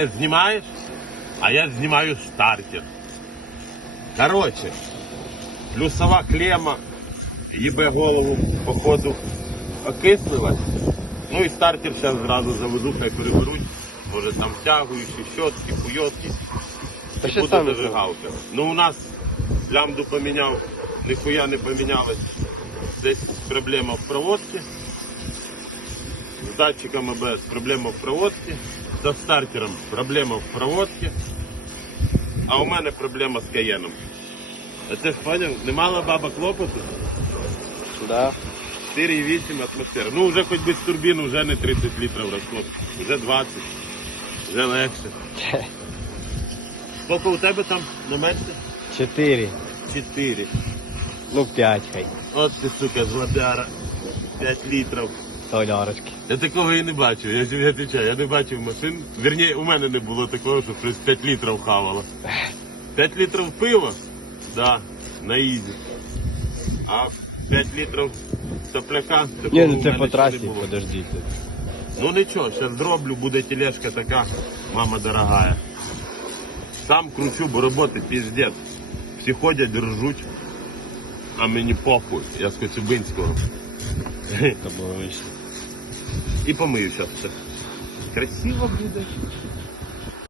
Знімаєш, а я знімаю стартер. Короче, плюсова клема, їбе голову, походу, окислилась. Ну і стартер зараз зразу заведу, хай переберуть. Може там втягуючі, щотки, хуйотки. Та ще буде зажигалка. Ну у нас лямду поміняв, ніхуя не помінялось. Десь проблема в проводці. З датчиком АБС проблема в проводці. Со стартером проблема в проводці. А у мене проблема з каєном. А це ж поняв, немало баба клопоту. Да. 4,8 атмосфер. Ну вже хоч без турбін, вже не 30 літрів розход. Вже 20. Вже легше. Скільки у тебе там на менше? Чотири. 4. Ну, п'ять хай. От ти, сука, злодяра. 5 літрів. Солярочки. Я такого і не бачив, я тобі відповідаю, я не бачив машин. Вірні, у мене не було такого, що щось 5 літрів хавало. 5 літрів пива? Да, на ізі. А 5 літрів сопляка, Ні, ну це по трасі, подождіть. Ну нічого, зараз зроблю, буде тележка така, мама дорогая. Сам кручу, бо роботи піздець. Всі ходять, ржуть, а мені похуй, я з Коцюбинського. Вийшло. І помився. Красиво буде.